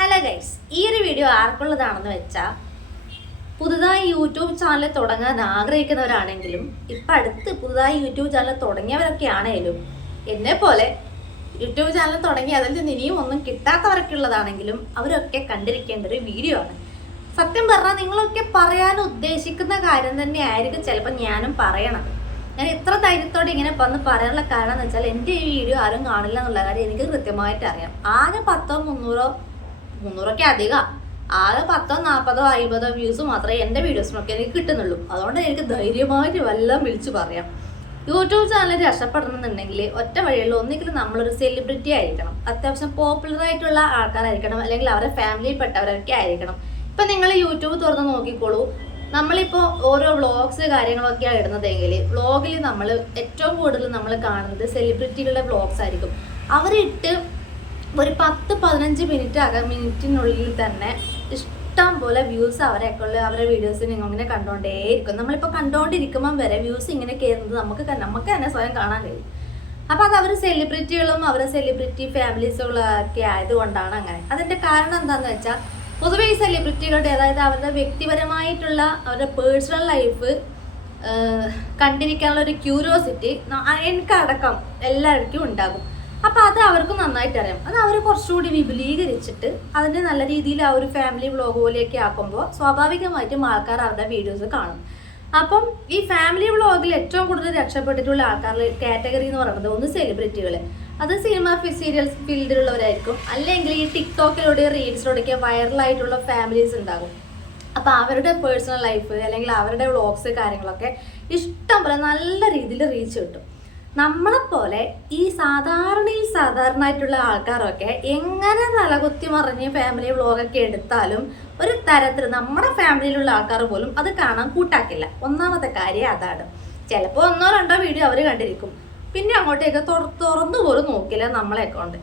Hello guys ഈ ഒരു video ആർക്കുള്ളതാണെന്ന് വെച്ചാൽ പുതുതായി യൂട്യൂബ് ചാനൽ തുടങ്ങാൻ ആഗ്രഹിക്കുന്നവരാണെങ്കിലും ഇപ്പം അടുത്ത് പുതുതായി യൂട്യൂബ് ചാനൽ തുടങ്ങിയവരൊക്കെ ആണെങ്കിലും എന്നെ പോലെ യൂട്യൂബ് ചാനൽ തുടങ്ങി അതിൽ നിന്ന് ഇനിയും ഒന്നും കിട്ടാത്തവരൊക്കെ ഉള്ളതാണെങ്കിലും അവരൊക്കെ കണ്ടിരിക്കേണ്ട ഒരു വീഡിയോ ആണ്. സത്യം പറഞ്ഞാൽ നിങ്ങളൊക്കെ പറയാൻ ഉദ്ദേശിക്കുന്ന കാര്യം തന്നെ ആയിരിക്കും ചിലപ്പോൾ ഞാനും പറയണത്. ഞാൻ ഇത്ര ധൈര്യത്തോടെ ഇങ്ങനെ വന്ന് പറയാനുള്ള കാരണം എന്ന് വെച്ചാൽ എന്റെ ഈ വീഡിയോ ആരും കാണില്ല എന്നുള്ള കാര്യം എനിക്ക് കൃത്യമായിട്ട് അറിയാം. ആകെ പത്തോ മുന്നൂറോ മുന്നൂറൊക്കെ അധികം. ആകെ പത്തോ നാൽപ്പതോ അമ്പതോ വ്യൂസ് മാത്രമേ എന്റെ വീഡിയോസിനൊക്കെ എനിക്ക് കിട്ടുന്നുള്ളൂ. അതുകൊണ്ട് എനിക്ക് ധൈര്യമായിട്ട് വല്ലതും വിളിച്ചു പറയാം. യൂട്യൂബ് ചാനൽ രക്ഷപ്പെടണമെന്നുണ്ടെങ്കിൽ ഒറ്റ വഴിയുള്ള. ഒന്നിക്കലും നമ്മളൊരു സെലിബ്രിറ്റി ആയിരിക്കണം. അത്യാവശ്യം പോപ്പുലർ ആയിട്ടുള്ള ആൾക്കാരായിരിക്കണം. അല്ലെങ്കിൽ അവരുടെ ഫാമിലിയിൽപ്പെട്ടവരൊക്കെ ആയിരിക്കണം. ഇപ്പം നിങ്ങൾ യൂട്യൂബ് തുറന്ന് നോക്കിക്കോളൂ. നമ്മളിപ്പോൾ ഓരോ വ്ളോഗ്സ് കാര്യങ്ങളൊക്കെയാണ് ഇടുന്നതെങ്കിൽ വ്ളോഗിൽ നമ്മൾ ഏറ്റവും കൂടുതൽ നമ്മൾ കാണുന്നത് സെലിബ്രിറ്റികളുടെ വ്ളോഗ്സ് ആയിരിക്കും. അവരിട്ട് ഒരു പത്ത് പതിനഞ്ച് മിനിറ്റ് അക മിനിറ്റിനുള്ളിൽ തന്നെ ഇഷ്ടം പോലെ വ്യൂസ് അവരെയൊക്കെ അവരുടെ വീഡിയോസ് നിങ്ങൾ ഇങ്ങനെ കണ്ടുകൊണ്ടേയിരിക്കും നമ്മളിപ്പോൾ കണ്ടുകൊണ്ടിരിക്കുമ്പം വരെ വ്യൂസ് ഇങ്ങനെ കയറുന്നത് നമുക്ക് നമുക്ക് തന്നെ സ്വയം കാണാൻ കഴിയും. അപ്പോൾ അത് അവർ സെലിബ്രിറ്റികളും അവരുടെ സെലിബ്രിറ്റി ഫാമിലീസുകളും ഒക്കെ ആയതുകൊണ്ടാണ് അങ്ങനെ. അതിന്റെ കാരണം എന്താണെന്ന് വെച്ചാൽ പൊതുവെ ഈ സെലിബ്രിറ്റികളുടെ അതായത് അവരുടെ വ്യക്തിപരമായിട്ടുള്ള അവരുടെ പേഴ്സണൽ ലൈഫ് കണ്ടിരിക്കാനുള്ള ഒരു ക്യൂരിയോസിറ്റി എനിക്കടക്കം എല്ലാവർക്കും ഉണ്ടാകും. അപ്പോൾ അത് അവർക്ക് നന്നായിട്ട് അറിയാം. അത് അവർ കുറച്ചുകൂടി വിപുലീകരിച്ചിട്ട് അതിനെ നല്ല രീതിയിൽ ആ ഒരു ഫാമിലി വ്ളോഗ് പോലെയൊക്കെ ആക്കുമ്പോൾ സ്വാഭാവികമായിട്ടും ആൾക്കാർ അവരുടെ വീഡിയോസ് കാണും. അപ്പം ഈ ഫാമിലി വ്ളോഗിൽ ഏറ്റവും കൂടുതൽ രക്ഷപ്പെട്ടിട്ടുള്ള ആൾക്കാരുടെ കാറ്റഗറി എന്ന് പറയുന്നത് ഒന്ന് സെലിബ്രിറ്റികൾ അത് സിനിമ സീരിയൽസ് ഫീൽഡിലുള്ളവരായിരിക്കും അല്ലെങ്കിൽ ഈ ടിക്ടോക്കിലൂടെ റീൽസിലൂടെയൊക്കെ വൈറലായിട്ടുള്ള ഫാമിലീസ് ഉണ്ടാകും. അപ്പോൾ അവരുടെ പേഴ്സണൽ ലൈഫ് അല്ലെങ്കിൽ അവരുടെ വ്ളോഗ്സ് കാര്യങ്ങളൊക്കെ ഇഷ്ടം പോലെ നല്ല രീതിയിൽ റീച്ച് കിട്ടും. നമ്മളെപ്പോലെ ഈ സാധാരണയിൽ സാധാരണയായിട്ടുള്ള ആൾക്കാരൊക്കെ എങ്ങനെ തലകുത്തി മറിഞ്ഞ് ഫാമിലി വ്ളോഗൊക്കെ എടുത്താലും ഒരു തരത്തിൽ നമ്മുടെ ഫാമിലിയിലുള്ള ആൾക്കാർ പോലും അത് കാണാൻ കൂട്ടാക്കില്ല. ഒന്നാമത്തെ കാര്യം അതാണ്. ചിലപ്പോൾ ഒന്നോ രണ്ടോ വീഡിയോ അവർ കണ്ടിരിക്കും. പിന്നെ അങ്ങോട്ടേക്ക് തുറ- തുറന്നു പോലും നോക്കില്ല നമ്മളെ അക്കൗണ്ട്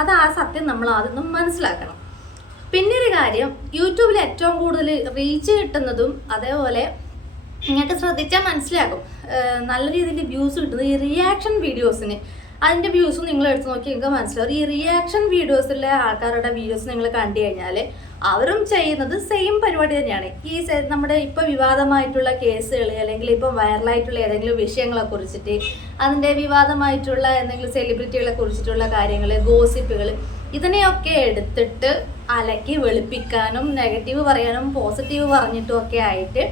അത് ആ സത്യം നമ്മൾ ആദ്യം മനസ്സിലാക്കണം. പിന്നെ ഒരു കാര്യം യൂട്യൂബിൽ ഏറ്റവും കൂടുതൽ റീച്ച് കിട്ടുന്നതും അതേപോലെ നിങ്ങൾക്ക് ശ്രദ്ധിച്ചാൽ മനസ്സിലാകും. നല്ല രീതിയിൽ വ്യൂസ് കിട്ടുന്നത് ഈ റിയാക്ഷൻ വീഡിയോസിന് അതിന്റെ വ്യൂസും നിങ്ങൾ എടുത്ത് നോക്കി നിങ്ങൾക്ക് മനസ്സിലാവും. ഈ റിയാക്ഷൻ വീഡിയോസിലെ ആൾക്കാരുടെ വീഡിയോസ് നിങ്ങൾ കണ്ടു കഴിഞ്ഞാൽ അവരും ചെയ്യുന്നത് സെയിം പരിപാടി തന്നെയാണ്. ഈ നമ്മുടെ ഇപ്പോൾ വിവാദമായിട്ടുള്ള കേസുകൾ അല്ലെങ്കിൽ ഇപ്പം വൈറലായിട്ടുള്ള ഏതെങ്കിലും വിഷയങ്ങളെ കുറിച്ചിട്ട് അതിന്റെ വിവാദമായിട്ടുള്ള എന്തെങ്കിലും സെലിബ്രിറ്റികളെ കുറിച്ചിട്ടുള്ള കാര്യങ്ങൾ ഗോസിപ്പുകൾ ഇതിനെയൊക്കെ എടുത്തിട്ട് അലക്കി വെളുപ്പിക്കാനും നെഗറ്റീവ് പറയാനും പോസിറ്റീവ് പറഞ്ഞിട്ടും ഒക്കെ ആയിട്ട്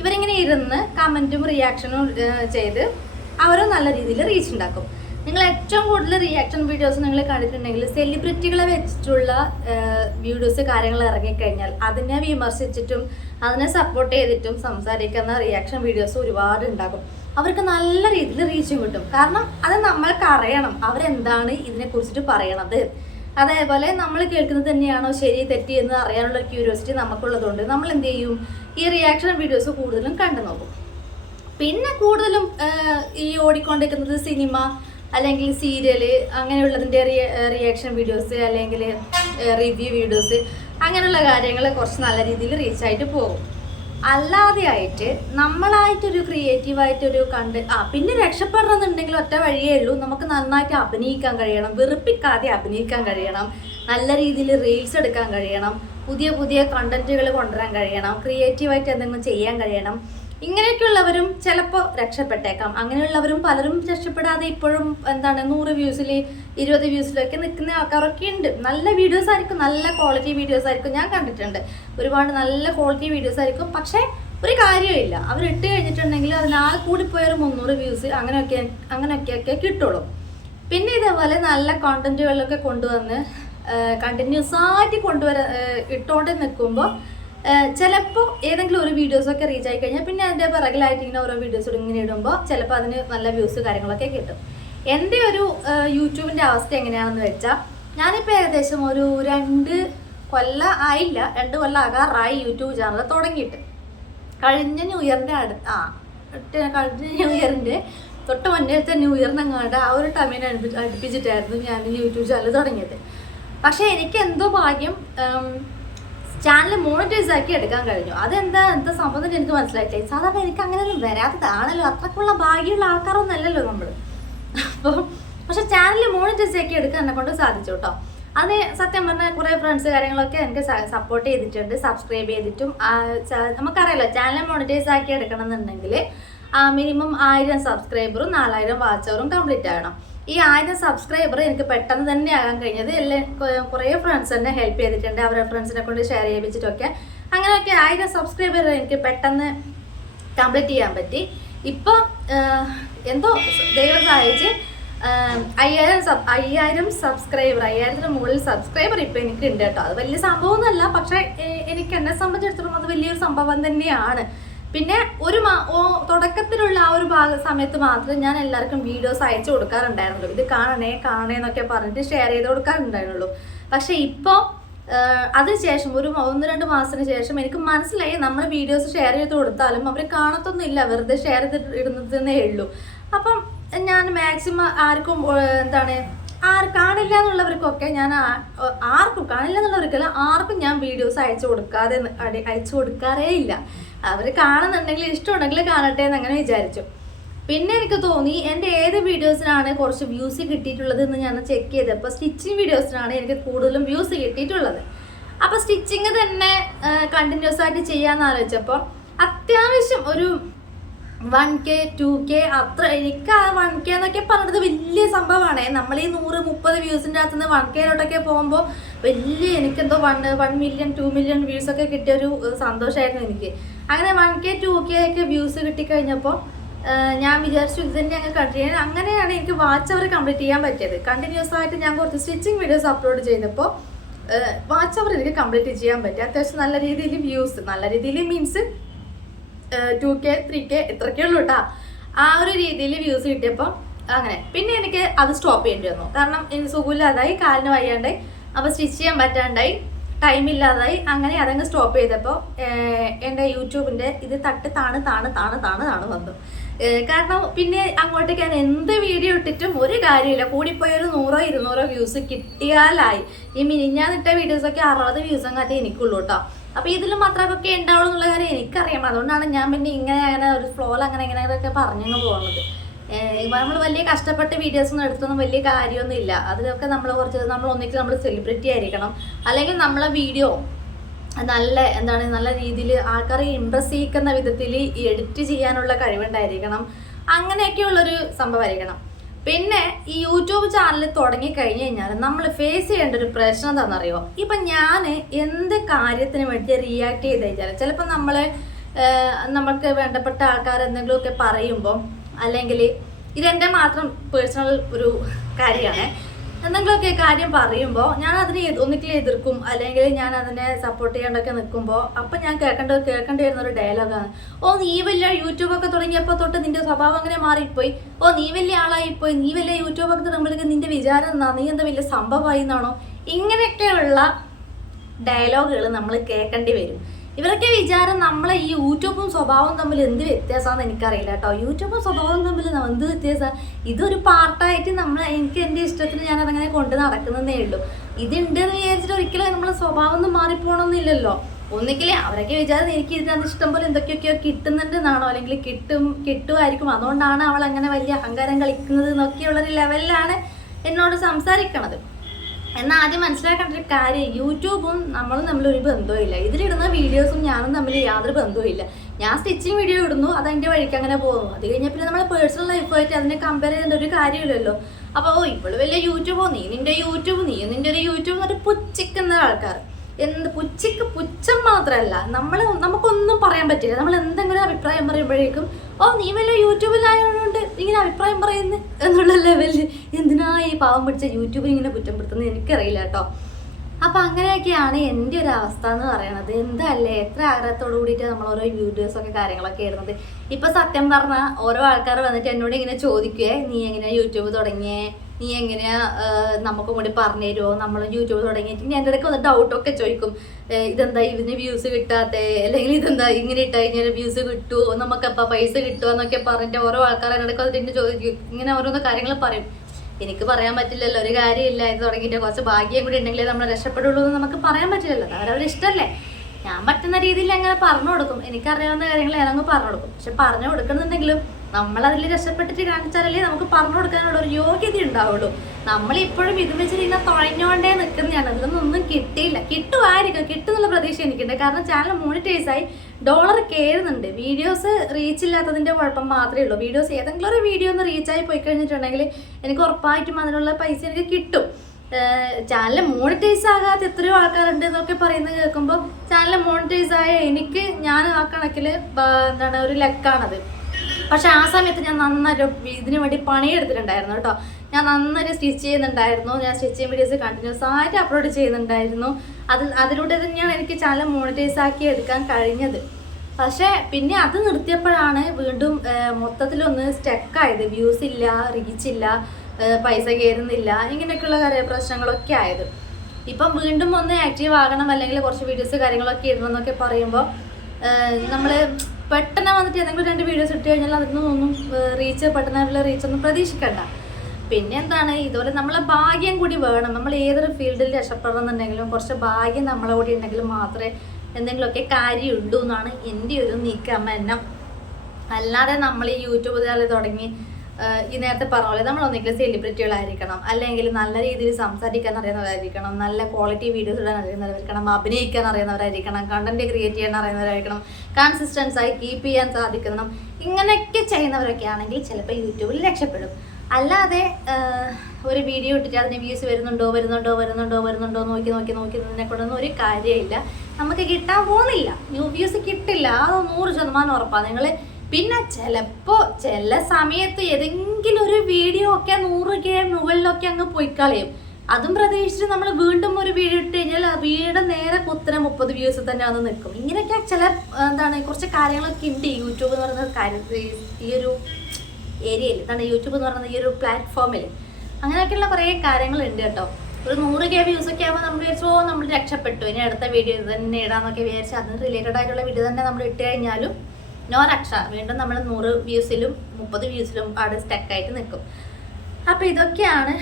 ഇവരിങ്ങനെ ഇരുന്ന് കമന്റും റിയാക്ഷനും ചെയ്ത് അവർ നല്ല രീതിയിൽ റീച്ച് ഉണ്ടാക്കും. നിങ്ങൾ ഏറ്റവും കൂടുതൽ റിയാക്ഷൻ വീഡിയോസ് നിങ്ങൾ കണ്ടിട്ടുണ്ടെങ്കിൽ സെലിബ്രിറ്റികളെ വെച്ചിട്ടുള്ള വീഡിയോസ് കാര്യങ്ങൾ ഇറങ്ങിക്കഴിഞ്ഞാൽ അതിനെ വിമർശിച്ചിട്ടും അതിനെ സപ്പോർട്ട് ചെയ്തിട്ടും സംസാരിക്കുന്ന റിയാക്ഷൻ വീഡിയോസ് ഒരുപാട് ഉണ്ടാകും. അവർക്ക് നല്ല രീതിയിൽ റീച്ചും കിട്ടും. കാരണം അത് നമ്മൾക്ക് അറിയണം അവരെന്താണ് ഇതിനെക്കുറിച്ചിട്ട് പറയണത്? അതേപോലെ നമ്മൾ കേൾക്കുന്നത് തന്നെയാണോ ശരി തെറ്റി എന്ന് അറിയാനുള്ള ക്യൂരിയോസിറ്റി നമുക്കുള്ളതുകൊണ്ട് നമ്മൾ എന്ത് ചെയ്യും? ഈ റിയാക്ഷൻ വീഡിയോസ് കൂടുതലും കണ്ടു നോക്കും. പിന്നെ കൂടുതലും ഈ ഓടിക്കൊണ്ടിരിക്കുന്നത് സിനിമ അല്ലെങ്കിൽ സീരിയൽ അങ്ങനെയുള്ളതിന്റെ റിയ റിയാക്ഷൻ വീഡിയോസ് അല്ലെങ്കിൽ റിവ്യൂ വീഡിയോസ് അങ്ങനെയുള്ള കാര്യങ്ങൾ കുറച്ച് നല്ല രീതിയിൽ റീച്ച് ആയിട്ട് പോകും. അല്ലാതെ ആയിട്ട് നമ്മളായിട്ടൊരു ക്രിയേറ്റീവായിട്ടൊരു കണ്ട് ആ പിന്നെ രക്ഷപ്പെടണമെന്നുണ്ടെങ്കിൽ ഒറ്റ വഴിയേ ഉള്ളൂ. നമുക്ക് നന്നായിട്ട് അഭിനയിക്കാൻ കഴിയണം വെറുപ്പിക്കാതെ അഭിനയിക്കാൻ കഴിയണം നല്ല രീതിയിൽ റീൽസ് എടുക്കാൻ കഴിയണം പുതിയ പുതിയ കണ്ടന്റുകൾ കൊണ്ടുവരാൻ കഴിയണം ക്രിയേറ്റീവായിട്ട് എന്തെങ്കിലും ചെയ്യാൻ കഴിയണം. ഇങ്ങനെയൊക്കെയുള്ളവരും ചിലപ്പോൾ രക്ഷപ്പെട്ടേക്കാം. അങ്ങനെയുള്ളവരും പലരും രക്ഷപ്പെടാതെ ഇപ്പോഴും എന്താണ് നൂറ് വ്യൂസിൽ ഇരുപത് വ്യൂസിലൊക്കെ നിൽക്കുന്ന ആൾക്കാരൊക്കെ ഉണ്ട്. നല്ല വീഡിയോസ് ആയിരിക്കും നല്ല ക്വാളിറ്റി വീഡിയോസ് ആയിരിക്കും. ഞാൻ കണ്ടിട്ടുണ്ട്. ഒരുപാട് നല്ല ക്വാളിറ്റി വീഡിയോസ് ആയിരിക്കും. പക്ഷേ ഒരു കാര്യമില്ല അവർ ഇട്ട് കഴിഞ്ഞിട്ടുണ്ടെങ്കിൽ അതിനാൾ കൂടിപ്പോയ ഒരു മുന്നൂറ് വ്യൂസ് അങ്ങനെയൊക്കെ അങ്ങനെയൊക്കെയൊക്കെ കിട്ടുള്ളൂ. പിന്നെ ഇതേപോലെ നല്ല കോണ്ടന്റുകളിലൊക്കെ കൊണ്ടുവന്ന് കണ്ടിന്യൂസ് ആയിട്ട് കൊണ്ടുവരാ ഇട്ടുകൊണ്ട് നിൽക്കുമ്പോൾ ചിലപ്പോൾ ഏതെങ്കിലും ഒരു വീഡിയോസൊക്കെ റീച്ച് ആയി കഴിഞ്ഞാൽ പിന്നെ അതിന്റെ പിറകിലായിട്ട് ഇങ്ങനെ ഓരോ വീഡിയോസ് ഇങ്ങനെ ഇടുമ്പോൾ ചിലപ്പോൾ അതിന് നല്ല വ്യൂസ് കാര്യങ്ങളൊക്കെ കിട്ടും. എന്റെ ഒരു യൂട്യൂബിന്റെ അവസ്ഥ എങ്ങനെയാണെന്ന് വെച്ചാൽ ഞാനിപ്പോൾ ഏകദേശം ഒരു രണ്ട് കൊല്ല ആയില്ല രണ്ട് കൊല്ലം ആകാറായി യൂട്യൂബ് ചാനൽ തുടങ്ങിയിട്ട്. കഴിഞ്ഞ ന്യൂ ഇയറിന്റെ അടുത്ത് ആ കഴിഞ്ഞ ന്യൂ ഇയറിന്റെ തൊട്ട് മുന്നേത്തെ ന്യൂ ഇയറിനെങ്ങാണ്ട് ആ ഒരു ടൈമിനെ അടുപ്പി അടുപ്പിച്ചിട്ടായിരുന്നു ഞാൻ യൂട്യൂബ് ചാനൽ തുടങ്ങിയത്. പക്ഷേ എനിക്ക് എന്തോ ഭാഗ്യം ചാനൽ മോണിറ്റൈസ് ആക്കി എടുക്കാൻ കഴിഞ്ഞു. അതെന്താ? എന്താ സംഭവം എനിക്ക് മനസ്സിലായിട്ടില്ല. സാധാരണ എനിക്ക് അങ്ങനെയൊന്നും വരാത്തതാണല്ലോ അത്രക്കുള്ള ഭാഗ്യമുള്ള ആൾക്കാരൊന്നും അല്ലല്ലോ നമ്മൾ അപ്പോൾ പക്ഷെ ചാനൽ മോണിറ്റൈസ് ആക്കി എടുക്കാൻ എന്നെ കൊണ്ട് സാധിച്ചു കേട്ടോ അത് സത്യം പറഞ്ഞാൽ കുറേ ഫ്രണ്ട്സ് കാര്യങ്ങളൊക്കെ എനിക്ക് സപ്പോർട്ട് ചെയ്തിട്ടുണ്ട് സബ്സ്ക്രൈബ് ചെയ്തിട്ടും. നമുക്കറിയാലോ ചാനൽ മോണിറ്റൈസ് ആക്കി എടുക്കണം എന്നുണ്ടെങ്കിൽ മിനിമം ആയിരം സബ്സ്ക്രൈബറും നാലായിരം വാച്ചറും കംപ്ലീറ്റ് ആകണം. ഈ ആയിരം സബ്സ്ക്രൈബർ എനിക്ക് പെട്ടെന്ന് തന്നെ ആകാൻ കഴിഞ്ഞത് എല്ലാം കുറേ ഫ്രണ്ട്സ് തന്നെ ഹെൽപ്പ് ചെയ്തിട്ടുണ്ട്. അവരുടെ ഫ്രണ്ട്സിനെ കൊണ്ട് ഷെയർ ചെയ്യിപ്പിച്ചിട്ടൊക്കെ. അങ്ങനെയൊക്കെ ആയിരം സബ്സ്ക്രൈബർ എനിക്ക് പെട്ടെന്ന് കംപ്ലീറ്റ് ചെയ്യാൻ പറ്റി. ഇപ്പോൾ എന്തോ ദൈവം സഹായിച്ച് അയ്യായിരം സബ് അയ്യായിരം സബ്സ്ക്രൈബർ അയ്യായിരത്തിന് മുകളിൽ സബ്സ്ക്രൈബർ ഇപ്പോൾ എനിക്ക് ഉണ്ട് കേട്ടോ. അത് വലിയ സംഭവമൊന്നുമല്ല. പക്ഷേ എനിക്ക് എന്നെ സംബന്ധിച്ചിടത്തോളം അത് വലിയൊരു സംഭവം തന്നെയാണ്. പിന്നെ ഒരു തുടക്കത്തിലുള്ള ആ ഒരു ഭാഗ സമയത്ത് മാത്രം ഞാൻ എല്ലാവർക്കും വീഡിയോസ് അയച്ചു കൊടുക്കാറുണ്ടായിരുന്നുള്ളൂ ഇത് കാണണേ കാണണേ എന്നൊക്കെ പറഞ്ഞിട്ട് ഷെയർ ചെയ്ത് കൊടുക്കാറുണ്ടായിരുന്നുള്ളൂ. പക്ഷേ ഇപ്പോൾ അതിനുശേഷം ഒരു ഒന്ന് രണ്ട് മാസത്തിന് ശേഷം എനിക്ക് മനസ്സിലായി നമ്മൾ വീഡിയോസ് ഷെയർ ചെയ്ത് കൊടുത്താലും അവർ കാണത്തൊന്നുമില്ല. വെറുതെ ഷെയർ ചെയ്ത് ഉള്ളൂ. അപ്പം ഞാൻ മാക്സിമം ആർക്കും എന്താണ് ആർ കാണില്ല എന്നുള്ളവർക്കൊക്കെ ഞാൻ ആർക്കും കാണില്ല എന്നുള്ളവർക്കല്ല ആർക്കും ഞാൻ വീഡിയോസ് അയച്ചു കൊടുക്കാതെ അയച്ചു കൊടുക്കാറേ ഇല്ല. അവർ കാണുന്നുണ്ടെങ്കിൽ ഇഷ്ടമുണ്ടെങ്കിൽ കാണട്ടെ എന്ന് അങ്ങനെ വിചാരിച്ചു. പിന്നെ എനിക്ക് തോന്നി എന്റെ ഏത് വീഡിയോസിനാണ് കുറച്ച് വ്യൂസ് കിട്ടിയിട്ടുള്ളത് എന്ന് ഞാൻ ചെക്ക് ചെയ്തപ്പോൾ സ്റ്റിച്ചിങ് വീഡിയോസിനാണ് എനിക്ക് കൂടുതലും വ്യൂസ് കിട്ടിയിട്ടുള്ളത്. അപ്പോൾ സ്റ്റിച്ചിങ് തന്നെ കണ്ടിന്യൂസ് ആയിട്ട് ചെയ്യാമെന്ന് ആലോചിച്ചപ്പോൾ അത്യാവശ്യം ഒരു വൺ കെ ടു കെ അത്ര എനിക്ക് ആ വൺ കെ എന്നൊക്കെ പറഞ്ഞത് വലിയ സംഭവമാണ്. നമ്മൾ ഈ നൂറ് മുപ്പത് വ്യൂസിന്റെ അകത്ത് നിന്ന് വൺ കെയിലോട്ടൊക്കെ പോകുമ്പോൾ വലിയ എനിക്കെന്തോ one one million two million views ഒക്കെ കിട്ടിയ ഒരു സന്തോഷമായിരുന്നു എനിക്ക്. അങ്ങനെ വൺ കെ ടു കെ ഒക്കെ വ്യൂസ് കിട്ടിക്കഴിഞ്ഞപ്പോൾ ഞാൻ വിചാരിച്ചു ഇത് തന്നെ അങ്ങ് കണ്ടിന്യൂ ചെയ്യാൻ അങ്ങനെയാണ് എനിക്ക് വാച്ച് അവർ കംപ്ലീറ്റ് ചെയ്യാൻ പറ്റിയത്. കണ്ടിന്യൂസ് ആയിട്ട് ഞാൻ കുറച്ച് സ്റ്റിച്ചിങ് വീഡിയോസ് അപ്ലോഡ് ചെയ്തപ്പോൾ വാച്ച് അവർ എനിക്ക് കംപ്ലീറ്റ് ചെയ്യാൻ പറ്റി. അത്യാവശ്യം നല്ല രീതിയിൽ വ്യൂസ് നല്ല രീതിയിൽ means two K three K ഇത്രയൊക്കെ ഉള്ളൂ കേട്ടോ ആ ഒരു രീതിയിൽ വ്യൂസ് കിട്ടിയപ്പോൾ അങ്ങനെ. പിന്നെ എനിക്ക് അത് സ്റ്റോപ്പ് ചെയ്യേണ്ടി വന്നു. കാരണം എനിക്ക് സുഖമില്ലാതായി കാലിന് വയ്യാണ്ടായി അപ്പോൾ സ്റ്റിച്ച് ചെയ്യാൻ പറ്റാണ്ടായി ടൈം ഇല്ലാതായി അങ്ങനെ അതങ്ങ് സ്റ്റോപ്പ് ചെയ്തപ്പോൾ എന്റെ യൂട്യൂബിന്റെ ഇത് തട്ട് താണ് താണ് താണ് താണ് താണ് വന്നു. കാരണം പിന്നെ അങ്ങോട്ടേക്ക് ഞാൻ എന്ത് വീഡിയോ ഇട്ടിട്ടും ഒരു കാര്യമില്ല. കൂടിപ്പോയി ഒരു നൂറോ ഇരുന്നൂറോ വ്യൂസ് കിട്ടിയാലായി. ഈ മിനിഞ്ഞാന്നിട്ട വീഡിയോസൊക്കെ അറുപത് വ്യൂസും കാട്ടി എനിക്കുള്ളൂ കേട്ടോ അപ്പൊ ഇതിൽ മാത്രമൊക്കെ ഉണ്ടാവുള്ളൂ എന്നുള്ള കാര്യം എനിക്കറിയാം അതുകൊണ്ടാണ് ഞാൻ പിന്നെ ഇങ്ങനെ അങ്ങനെ ഒരു ഫ്ലോയിൽ അങ്ങനെ ഇങ്ങനെ ഒക്കെ പറഞ്ഞങ്ങ് പോകുന്നത്. നമ്മൾ വലിയ കഷ്ടപ്പെട്ട് വീഡിയോസ് ഒന്നും എടുത്തൊന്നും വലിയ കാര്യമൊന്നും ഇല്ല. അതിലൊക്കെ നമ്മൾ കുറച്ച് നമ്മൾ ഒന്നിച്ച് നമ്മൾ സെലിബ്രിറ്റി ആയിരിക്കണം. അല്ലെങ്കിൽ നമ്മളെ വീഡിയോ നല്ല എന്താണ് നല്ല രീതിയിൽ ആൾക്കാരെ ഇമ്പ്രസ് ചെയ്യിക്കുന്ന വിധത്തിൽ എഡിറ്റ് ചെയ്യാനുള്ള കഴിവുണ്ടായിരിക്കണം. അങ്ങനെയൊക്കെയുള്ളൊരു സംഭവമായിരിക്കണം. പിന്നെ ഈ യൂട്യൂബ് ചാനൽ തുടങ്ങി കഴിഞ്ഞു കഴിഞ്ഞാൽ നമ്മൾ ഫേസ് ചെയ്യേണ്ട ഒരു പ്രശ്നം എന്താണെന്നറിയോ? ഇപ്പം ഞാൻ എന്ത് കാര്യത്തിന് വേണ്ടി റിയാക്ട് ചെയ്ത് കഴിഞ്ഞാൽ ചിലപ്പോൾ നമ്മൾ നമ്മൾക്ക് വേണ്ടപ്പെട്ട ആൾക്കാർ എന്തെങ്കിലുമൊക്കെ പറയുമ്പോൾ അല്ലെങ്കിൽ ഇതെന്റെ മാത്രം പേഴ്സണൽ ഒരു കാര്യമാണ്. എന്തെങ്കിലുമൊക്കെ കാര്യം പറയുമ്പോൾ ഞാൻ അതിനെ ഒന്നിക്കലും എതിർക്കും. അല്ലെങ്കിൽ ഞാൻ അതിനെ സപ്പോർട്ട് ചെയ്യാണ്ടൊക്കെ നിൽക്കുമ്പോൾ അപ്പം ഞാൻ കേൾക്കേണ്ട കേൾക്കേണ്ടി വരുന്ന ഒരു ഡയലോഗാണ് ഓ നീ വലിയ യൂട്യൂബൊക്കെ തുടങ്ങിയപ്പോൾ തൊട്ട് നിന്റെ സ്വഭാവം അങ്ങനെ മാറിപ്പോയി. ഓ നീ വലിയ ആളായിപ്പോയി. നീ വലിയ യൂട്യൂബൊക്കെ തുടങ്ങുമ്പോഴേക്ക് നിന്റെ വിചാരം എന്നാ നീ എന്താ വലിയ സംഭവമായി എന്നാണോ? ഇങ്ങനെയൊക്കെയുള്ള ഡയലോഗുകൾ നമ്മൾ കേൾക്കേണ്ടി വരും. ഇവരൊക്കെ വിചാരം നമ്മളെ ഈ യൂട്യൂബും സ്വഭാവവും തമ്മിൽ എന്ത് വ്യത്യാസമാണെന്ന് എനിക്കറിയില്ല കേട്ടോ. യൂട്യൂബും സ്വഭാവവും തമ്മിൽ എന്ത് വ്യത്യാസം ഇതൊരു പാർട്ടായിട്ട് നമ്മൾ എനിക്ക് എന്റെ ഇഷ്ടത്തിന് ഞാൻ അതങ്ങനെ കൊണ്ട് നടക്കുന്നതേ ഉള്ളൂ. ഇതുണ്ട് എന്ന് വിചാരിച്ചിട്ട് ഒരിക്കലും നമ്മളെ സ്വഭാവം ഒന്നും മാറിപ്പോണമെന്നില്ലല്ലോ ഒന്നുകിൽ അവരൊക്കെ വിചാരം എനിക്ക് ഇതിനകത്ത് ഇഷ്ടം പോലെ എന്തൊക്കെയൊക്കെയോ കിട്ടുന്നുണ്ട് എന്നാണോ അല്ലെങ്കിൽ കിട്ടും കിട്ടുമായിരിക്കും. അതുകൊണ്ടാണ് അവൾ അങ്ങനെ വലിയ അഹങ്കാരം കളിക്കുന്നത് എന്നൊക്കെയുള്ളൊരു ലെവലിലാണ് എന്നോട് സംസാരിക്കണത്. എന്നാൽ ആദ്യം മനസ്സിലാക്കേണ്ട ഒരു കാര്യം യൂട്യൂബും നമ്മളും തമ്മിൽ ഒരു ബന്ധവുമില്ല. ഇതിലിടുന്ന വീഡിയോസും ഞാനും തമ്മിൽ യാതൊരു ബന്ധവുമില്ല. ഞാൻ സ്റ്റിച്ചിങ് വീഡിയോ ഇടുന്നു അത് അതിന്റെ വഴിക്ക് അങ്ങനെ പോകുന്നു. അത് കഴിഞ്ഞാൽ പിന്നെ നമ്മുടെ പേഴ്സണൽ ലൈഫുമായിട്ട് അതിനെ കമ്പയർ ചെയ്യേണ്ട ഒരു കാര്യമില്ലല്ലോ. അപ്പോൾ ഓ ഇവൾ വലിയ യൂട്യൂബോ നീ നിന്റെ യൂട്യൂബ് നീ നിന്റെ ഒരു യൂട്യൂബ് എന്നൊരു പുച്ഛിക്കുന്ന ആൾക്കാർ. എന്ത് പുച്ഛിക്ക് പുച്ഛം മാത്രമല്ല നമ്മൾ നമുക്കൊന്നും പറയാൻ പറ്റില്ല. നമ്മൾ എന്തെങ്കിലും അഭിപ്രായം പറയുമ്പോഴേക്കും ഓ നീ വല്ല യൂട്യൂബിലായതുകൊണ്ട് ഇങ്ങനെ അഭിപ്രായം പറയുന്നു? എന്നുള്ള ലെവലിൽ എന്തിനാ ഈ പാവം പിടിച്ച യൂട്യൂബിൽ ഇങ്ങനെ കുറ്റം കുറ്റപ്പെടുത്തുന്നത് എനിക്കറിയില്ല കേട്ടോ അപ്പൊ അങ്ങനെയൊക്കെയാണ് എന്റെ ഒരു അവസ്ഥ എന്ന് പറയണത്. എന്തല്ലേ? എത്ര ആഗ്രഹത്തോട് കൂടിയിട്ട് നമ്മൾ ഓരോ വീഡിയോസൊക്കെ കാര്യങ്ങളൊക്കെ ഇടുന്നത്? ഇപ്പൊ സത്യം പറഞ്ഞാൽ ഓരോ ആൾക്കാർ വന്നിട്ട് എന്നോട് ഇങ്ങനെ ചോദിക്കുകയെ നീ എങ്ങനെയാ യൂട്യൂബ് തുടങ്ങിയേ? നീ എങ്ങനെയാ നമുക്ക് കൂടി പറഞ്ഞു തരുമോ നമ്മൾ യൂട്യൂബ് തുടങ്ങിയിട്ട് ഞാൻ ഇടയ്ക്ക് ഒന്ന് ഡൗട്ടൊക്കെ ചോദിക്കും. ഇതെന്താ ഇതിന് വ്യൂസ് കിട്ടാത്തേ? അല്ലെങ്കിൽ ഇതെന്താ ഇങ്ങനെ ഇട്ട് കഴിഞ്ഞാൽ വ്യൂസ് കിട്ടുമോ നമുക്കപ്പോൾ പൈസ കിട്ടുമോ എന്നൊക്കെ പറഞ്ഞിട്ട് ഓരോ ആൾക്കാർ ഇടയ്ക്ക് വന്നിട്ട് ചോദിക്കും. ഇങ്ങനെ ഓരോന്ന് കാര്യങ്ങൾ പറയും. എനിക്ക് പറയാൻ പറ്റില്ലല്ലോ ഒരു കാര്യമില്ല ഇത് തുടങ്ങിയിട്ട്. കുറച്ച് ഭാഗ്യം കൂടി ഉണ്ടെങ്കിലേ നമ്മൾ രക്ഷപ്പെടുള്ളൂ എന്ന് നമുക്ക് പറയാൻ പറ്റില്ലല്ലോ. അവരവരുടെ ഇഷ്ടമല്ലേ ഞാൻ പറ്റുന്ന രീതിയിൽ അങ്ങനെ പറഞ്ഞു കൊടുക്കും. എനിക്കറിയാവുന്ന കാര്യങ്ങൾ ഞാനങ്ങ് പറഞ്ഞു കൊടുക്കും. പക്ഷെ പറഞ്ഞു കൊടുക്കുന്നുണ്ടെങ്കിലും നമ്മളതിൽ രക്ഷപ്പെട്ടിട്ട് കാണിച്ചാലല്ലേ നമുക്ക് പറഞ്ഞു കൊടുക്കാനുള്ള ഒരു യോഗ്യത ഉണ്ടാവുള്ളൂ. നമ്മൾ ഇപ്പോഴും ഇത് വെച്ചിട്ട് ഇങ്ങനെ തുഴഞ്ഞോണ്ടേ നിൽക്കുന്നതാണ് ഒന്നും കിട്ടിയില്ല. കിട്ടുമായിരിക്കും കിട്ടുന്നുള്ള പ്രതീക്ഷ എനിക്കുണ്ട്. കാരണം ചാനൽ മോണിറ്റൈസ് ആയി ഡോളർ കയറുന്നുണ്ട് വീഡിയോസ് റീച്ച് ഇല്ലാത്തതിന്റെ കുഴപ്പം മാത്രമേ ഉള്ളൂ. വീഡിയോസ് ഏതെങ്കിലും ഒരു വീഡിയോ ഒന്ന് റീച്ചായി പോയി കഴിഞ്ഞിട്ടുണ്ടെങ്കിൽ എനിക്ക് ഉറപ്പായിട്ടും അതിനുള്ള പൈസ എനിക്ക് കിട്ടും. ചാനൽ മോണിറ്റൈസ് ആകാത്ത എത്രയോ ആൾക്കാരുണ്ട് എന്നൊക്കെ പറയുന്നത് കേൾക്കുമ്പോൾ ചാനൽ മോണിറ്റൈസ് ആയ എനിക്ക് ഞാൻ ആ കണക്കിൽ എന്താണ് ഒരു ലക്കാണത്. പക്ഷെ ആ സമയത്ത് ഞാൻ നന്നായിട്ട് ഇതിനു വേണ്ടി പണിയെടുത്തിട്ടുണ്ടായിരുന്നു കേട്ടോ. ഞാൻ നന്നായിട്ട് സ്റ്റിച്ച് ചെയ്യുന്നുണ്ടായിരുന്നു. ഞാൻ സ്റ്റിച്ചിങ് വീഡിയോസ് കണ്ടിന്യൂസ് ആയിട്ട് അപ്ലോഡ് ചെയ്യുന്നുണ്ടായിരുന്നു. അത് അതിലൂടെ തന്നെയാണ് എനിക്ക് ചാനൽ മോണിറ്റൈസ് ആക്കി എടുക്കാൻ കഴിഞ്ഞത്. പക്ഷേ പിന്നെ അത് നിർത്തിയപ്പോഴാണ് വീണ്ടും മൊത്തത്തിലൊന്ന് സ്റ്റക്കായത് വ്യൂസ് ഇല്ല റീച്ച് ഇല്ല പൈസ കയറുന്നില്ല ഇങ്ങനെയൊക്കെയുള്ള കാര്യ പ്രശ്നങ്ങളൊക്കെ ആയത്. ഇപ്പം വീണ്ടും ഒന്ന് ആക്റ്റീവ് ആകണം അല്ലെങ്കിൽ കുറച്ച് വീഡിയോസ് കാര്യങ്ങളൊക്കെ ഇടണം എന്നൊക്കെ പറയുമ്പോൾ നമ്മൾ പെട്ടെന്ന് വന്നിട്ട് ഏതെങ്കിലും രണ്ട് വീഡിയോസ് ഇട്ട് കഴിഞ്ഞാൽ അതിനൊന്നും റീച്ച് പെട്ടെന്നുള്ള റീച്ച് ഒന്നും പ്രതീക്ഷിക്കണ്ട. പിന്നെ എന്താണ്? ഇതുപോലെ നമ്മളെ ഭാഗ്യം കൂടി വേണം. നമ്മൾ ഏതൊരു ഫീൽഡിൽ രക്ഷപ്പെടണമെന്നുണ്ടെങ്കിലും കുറച്ച് ഭാഗ്യം നമ്മളെ കൂടി ഉണ്ടെങ്കിൽ മാത്രമേ എന്തെങ്കിലുമൊക്കെ കാര്യമുള്ളൂ എന്നാണ് എന്റെ ഒരു നിഗമനം. അല്ലാതെ നമ്മൾ ഈ യൂട്യൂബ് തുടങ്ങി ഈ നേരത്തെ പറഞ്ഞ പോലെ നമ്മൾ ഒന്നെങ്കിലും സെലിബ്രിറ്റികളായിരിക്കണം അല്ലെങ്കിൽ നല്ല രീതിയിൽ സംസാരിക്കാൻ അറിയുന്നവരായിരിക്കണം. നല്ല ക്വാളിറ്റി വീഡിയോസ് ഇടാൻ അറിയുന്നവരായിരിക്കണം. അഭിനയിക്കാൻ അറിയുന്നവരായിരിക്കണം. കണ്ടന്റ് ക്രിയേറ്റ് ചെയ്യാൻ അറിയുന്നവരായിരിക്കണം. കൺസിസ്റ്റൻസ് ആയി കീപ്പ് ചെയ്യാൻ സാധിക്കണം. ഇങ്ങനെയൊക്കെ ചെയ്യുന്നവരൊക്കെ ആണെങ്കിൽ ചിലപ്പോൾ യൂട്യൂബിൽ രക്ഷപ്പെടും. അല്ലാതെ ഒരു വീഡിയോ ഇട്ടിട്ട് അതിന് വ്യൂസ് വരുന്നുണ്ടോ വരുന്നുണ്ടോ വരുന്നുണ്ടോ വരുന്നുണ്ടോ നോക്കി നോക്കി നോക്കി നിന്നെ കൊണ്ടൊന്നും ഒരു കാര്യമില്ല. നമുക്ക് കിട്ടാൻ പോകുന്നില്ല. ന്യൂ വ്യൂസ് കിട്ടില്ല. അത് നൂറ് ശതമാനം ഉറപ്പാണ്. നിങ്ങൾ പിന്നെ ചിലപ്പോ ചില സമയത്ത് ഏതെങ്കിലും ഒരു വീഡിയോ ഒക്കെ നൂറ് കെ മുകളിലൊക്കെ അങ്ങ് പോയി കളയും അതും പ്രതീക്ഷിച്ച് നമ്മൾ വീണ്ടും ഒരു വീഡിയോ ഇട്ട് കഴിഞ്ഞാൽ ആ വീട് നേരെ കുത്തനെ മുപ്പത് വ്യൂസ് തന്നെ അത് നിൽക്കും ഇങ്ങനെയൊക്കെ ചില എന്താണ് കുറച്ച് കാര്യങ്ങളൊക്കെ ഉണ്ട് യൂട്യൂബ് എന്ന് പറയുന്ന കാര്യം ഈ- ഒരു ഏരിയയിൽ എന്താണ് യൂട്യൂബ് എന്ന് പറയുന്ന ഈ ഒരു പ്ലാറ്റ്ഫോമിൽ അങ്ങനെയൊക്കെയുള്ള കുറേ കാര്യങ്ങളുണ്ട് കേട്ടോ. ഒരു നൂറ് കെ വ്യൂസ് ഒക്കെ ആകുമ്പോൾ നമ്മൾ വിചാരിച്ചു നമ്മൾ രക്ഷപ്പെട്ടു. ഇനി അടുത്ത വീഡിയോ തന്നെ ഇടാന്നൊക്കെ വിചാരിച്ച് അതിന് റിലേറ്റഡ് ആയിട്ടുള്ള വീഡിയോ തന്നെ നമ്മൾ ഇട്ട് കഴിഞ്ഞാലും നോ രക്ഷ വീണ്ടും നമ്മൾ നൂറ് വ്യൂസിലും മുപ്പത് വ്യൂസിലും അവിടെ സ്റ്റക്കായിട്ട് നിൽക്കും. അപ്പം ഇതൊക്കെയാണ്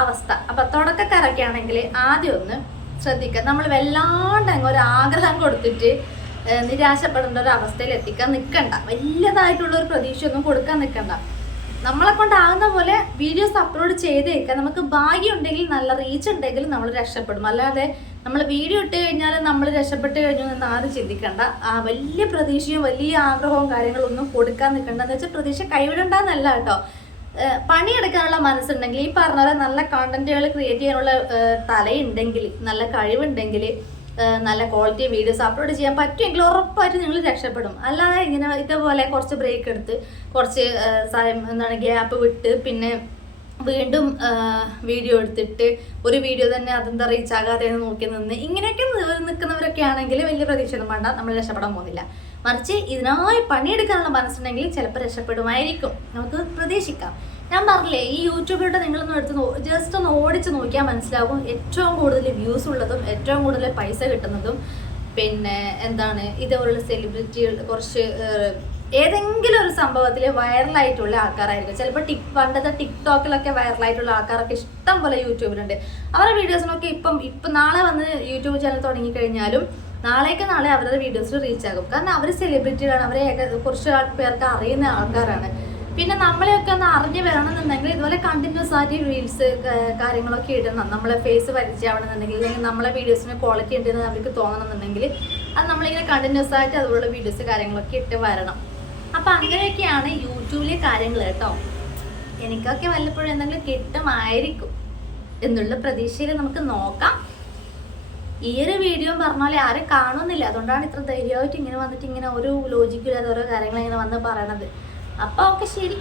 അവസ്ഥ. അപ്പം തുടക്കക്കാരൊക്കെ ആണെങ്കിൽ ആദ്യം ഒന്ന് ശ്രദ്ധിക്കുക നമ്മൾ വല്ലാണ്ട് അങ്ങ് ഒരു ആഗ്രഹം കൊടുത്തിട്ട് നിരാശപ്പെടേണ്ട ഒരു അവസ്ഥയിൽ എത്തിക്കാൻ നിൽക്കണ്ട വലിയതായിട്ടുള്ള ഒരു പ്രതീക്ഷയൊന്നും കൊടുക്കാൻ നിൽക്കണ്ട നമ്മളെ കൊണ്ടാകുന്ന പോലെ വീഡിയോസ് അപ്ലോഡ് ചെയ്തേക്കാം നമുക്ക് ഭാഗ്യം ഉണ്ടെങ്കിൽ നല്ല റീച്ച് ഉണ്ടെങ്കിൽ നമ്മൾ രക്ഷപ്പെടും. അല്ലാതെ നമ്മൾ വീഡിയോ ഇട്ട് കഴിഞ്ഞാൽ നമ്മൾ രക്ഷപ്പെട്ട് കഴിഞ്ഞു എന്ന് ആരും ചിന്തിക്കണ്ട. ആ വലിയ പ്രതീക്ഷയും വലിയ ആഗ്രഹവും കാര്യങ്ങളൊന്നും കൊടുക്കാൻ നിൽക്കണ്ട. എന്ന് വെച്ചാൽ പ്രതീക്ഷ കൈവിടണ്ടെന്നല്ല കേട്ടോ. പണിയെടുക്കാനുള്ള മനസ്സുണ്ടെങ്കിൽ ഈ പറഞ്ഞ പോലെ നല്ല കണ്ടന്റുകൾ ക്രിയേറ്റ് ചെയ്യാനുള്ള തലയുണ്ടെങ്കിൽ നല്ല കഴിവുണ്ടെങ്കിൽ നല്ല ക്വാളിറ്റി വീഡിയോസ് അപ്ലോഡ് ചെയ്യാൻ പറ്റുമെങ്കിൽ ഉറപ്പായിട്ട് നിങ്ങൾ രക്ഷപ്പെടും. അല്ലാതെ ഇങ്ങനെ ഇതേപോലെ കുറച്ച് ബ്രേക്ക് എടുത്ത് കുറച്ച് സമയം എന്താണ് ഗ്യാപ്പ് വിട്ട് പിന്നെ വീണ്ടും വീഡിയോ എടുത്തിട്ട് ഒരു വീഡിയോ തന്നെ അതെന്താ റീച്ച് ആകാതെ നോക്കി നിന്ന് ഇങ്ങനെയൊക്കെ നിൽക്കുന്നവരൊക്കെ ആണെങ്കിൽ വലിയ പ്രതീക്ഷയൊന്നും വേണ്ട. നമ്മൾ രക്ഷപ്പെടാൻ പോകുന്നില്ല. മറിച്ച് ഇതിനായി പണിയെടുക്കാനുള്ള മനസ്സുണ്ടെങ്കിൽ ചിലപ്പോൾ രക്ഷപ്പെടുമായിരിക്കും. നമുക്ക് പ്രതീക്ഷിക്കാം. ഞാൻ പറഞ്ഞില്ലേ ഈ യൂട്യൂബിലൂടെ നിങ്ങളൊന്ന് എടുത്ത് ജസ്റ്റ് ഒന്ന് ഓടിച്ച് നോക്കിയാൽ മനസ്സിലാകും ഏറ്റവും കൂടുതൽ വ്യൂസ് ഉള്ളതും ഏറ്റവും കൂടുതൽ പൈസ കിട്ടുന്നതും പിന്നെ എന്താണ് ഇതേപോലുള്ള സെലിബ്രിറ്റികൾ കുറച്ച് ഏതെങ്കിലും ഒരു സംഭവത്തിൽ വൈറലായിട്ടുള്ള ആൾക്കാരായിരിക്കും. ചിലപ്പോൾ ടിക് പണ്ടത്തെ ടിക്ടോക്കിലൊക്കെ വൈറലായിട്ടുള്ള ആൾക്കാരൊക്കെ ഇഷ്ടം പോലെ യൂട്യൂബിലുണ്ട്. അവരുടെ വീഡിയോസിനൊക്കെ ഇപ്പം ഇപ്പം നാളെ വന്ന് യൂട്യൂബ് ചാനൽ തുടങ്ങി കഴിഞ്ഞാലും നാളേക്ക് നാളെ അവരുടെ വീഡിയോസിൽ റീച്ച് ആകും കാരണം അവർ സെലിബ്രിറ്റികളാണ്. അവരെ കുറച്ച് പേർക്ക് അറിയുന്ന ആൾക്കാരാണ്. പിന്നെ നമ്മളെയൊക്കെ ഒന്ന് അറിഞ്ഞു വരണമെന്നുണ്ടെങ്കിൽ ഇതുപോലെ കണ്ടിന്യൂസ് ആയിട്ട് റീൽസ് കാര്യങ്ങളൊക്കെ ഇടണം. നമ്മളെ ഫേസ് പരിചയമാവണമെന്നുണ്ടെങ്കിൽ അല്ലെങ്കിൽ നമ്മളെ വീഡിയോസിന് ക്വാളിറ്റി ഉണ്ടെന്ന് അവർക്ക് തോന്നണമെന്നുണ്ടെങ്കിൽ അത് നമ്മളിങ്ങനെ കണ്ടിന്യൂസ് ആയിട്ട് അതുപോലുള്ള വീഡിയോസ് കാര്യങ്ങളൊക്കെ ഇട്ട് വരണം. അപ്പം അങ്ങനെയൊക്കെയാണ് യൂട്യൂബിലെ കാര്യങ്ങൾ കേട്ടോ. എനിക്കൊക്കെ വല്ലപ്പോഴും എന്തെങ്കിലും കിട്ടുമായിരിക്കും എന്നുള്ള പ്രതീക്ഷയിൽ നമുക്ക് നോക്കാം. ഈ ഒരു വീഡിയോ പറഞ്ഞ പോലെ ആരും കാണുന്നില്ല. അതുകൊണ്ടാണ് ഇത്ര ധൈര്യമായിട്ട് ഇങ്ങനെ വന്നിട്ട് ഇങ്ങനെ ഒരു ലോജിക്കില്ലാതെ ഓരോ കാര്യങ്ങൾ ഇങ്ങനെ വന്ന് പറയണത്. അപ്പോൾ ഓക്കെ ശരി.